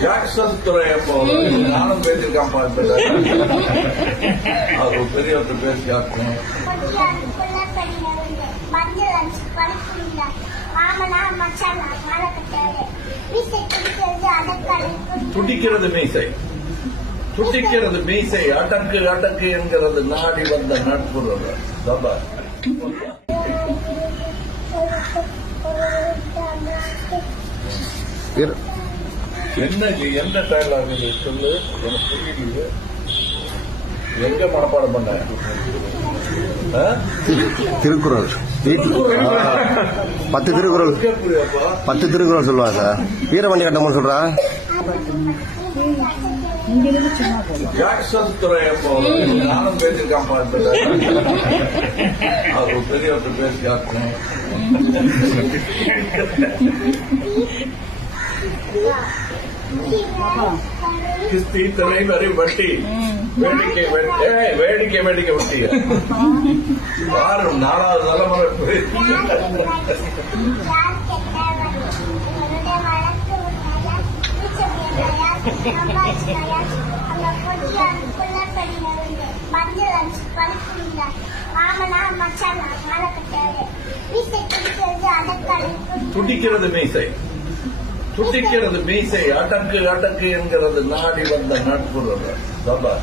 Jackson துறை நானும் பேசியிருக்கான் பார்த்து அவர் பெரியவர்கிட்ட பேசி ஆக்கும் துடிக்கிறது மீசை. துடிக்கிறது மீசை அடக்கு அடக்கு என்கிறது நாடி வந்த நட்புறவு என்ன? என்ன டயலாக் சொல்லு. எனக்கு புரியலையே எங்க மனப்பாடம் பண்ண? ஆ? திருக்குறள். பத்து திருக்குறள். பத்து திருக்குறள் சொல்லுவாங்க வீரவண்டி கட்டமன் சொல்றா. ஜாக்சன் துறை நானும் பேசியிருக்கான் அவர் பெரியவர்கிட்ட பேசி ஆக்கும் கிஸ்தி திரை வட்டி வேடிக்கை வேடிக்கை வேடிக்கை வட்டி பாரு நாலாவது தலைமுறை துடிக்கிறது மீசை. துடிக்கிறது மீசை அடக்கு அடக்கு என்கிறது நாடி வந்த நட்புறவு சபா